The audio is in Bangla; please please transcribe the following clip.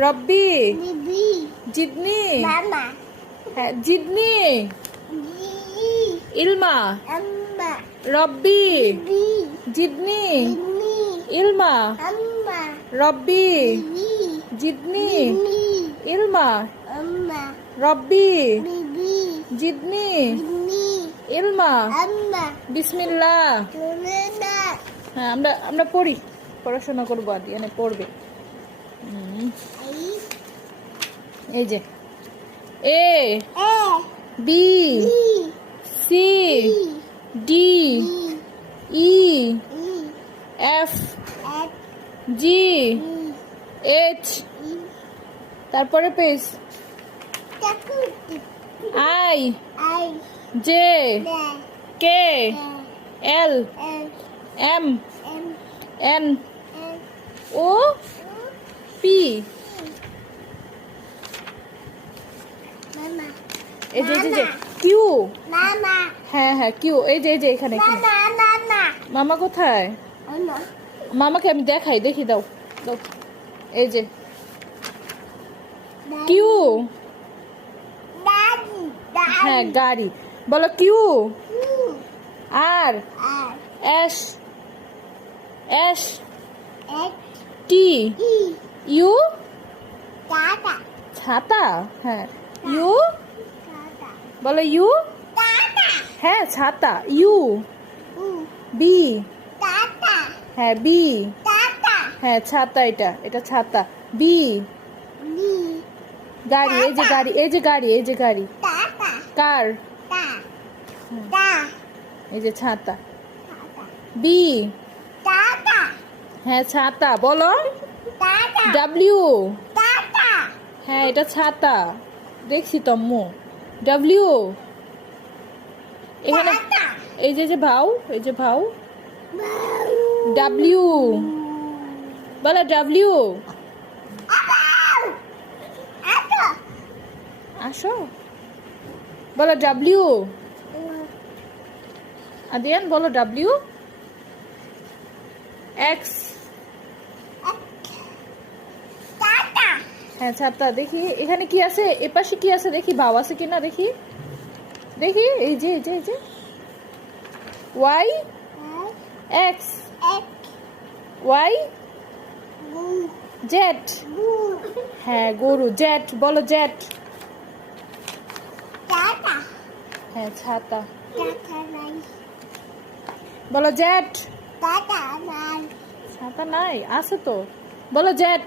রব্বি। বিবি জিদনি। মামা হ্যাঁ জিদনি। জি ইলমা। আম্মা রব্বি। বি জিদনি। ইনি ইলমা। আম্মা রব্বি। বি জিদনি। ইনি ইলমা। আম্মা রব্বি। বিবি জিদনি। ইনি ইলমা। আম্মা বিসমিল্লাহ। চলে না হ্যাঁ আমরা আমরা পড়ি, পড়াশোনা করবো আর মানে পড়বে। এই এই যে A A B B C E D E E E F F G E H, E তারপরে পেজ চাকুতি আই আই জে দে কে দে L L M M N N O P. মামা এই যে কিউ। মামা হ্যাঁ হ্যাঁ কিউ, এই যে এখানে এখানে। মামা মামা মামা কোথায়? মামা মামাকে আমি দেখাই, দেখি দাও দাও। এই যে কিউ। দাদি হ্যাঁ দাদি গাড়ি, বলো Q. R R S S এক টি ই ইউ। টাটা ছাতা। হ্যাঁ ইউ, টাটা বলো ইউ। টাটা হ্যাঁ ছাতা ইউ। উ বি। টাটা হ্যাঁ বি। টাটা হ্যাঁ ছাতা, এটা এটা ছাতা। বি বি গাড়ি, এই যে গাড়ি, এই যে গাড়ি, এই যে গাড়ি। টাটা কার। টা টা এই যে ছাতা। Tata B. টাটা হ্যাঁ ছাতা, বলো টাটা ডাব্লিউ। টাটা হ্যাঁ এটা ছাতা, দেখছি তো আম্মু। ডাব্লিউ এখানে, টাটা এই যে ভাউ, এই যে ভাউ। ডাব্লিউ, বলো ডাব্লিউ। আটো আসো, বলো ডাব্লিউ। আদিয়ান বলো ডাব্লিউ। এক্স। টাটা হ্যাঁ ছাতা, দেখি এখানে কি আছে, এপাশে কি আছে দেখি, ভাও আছে কিনা দেখি, দেখি এই যে এই যে এই যে ওয়াই এক্স এক ওয়াই গু জেড। গু হ্যাঁ গরু, জেড, বলো জেড। টাটা হ্যাঁ ছাতা, টাটা নাই বলো জেড। টাটা নাই ছাতা নাই, আছে তো, বলো জেড।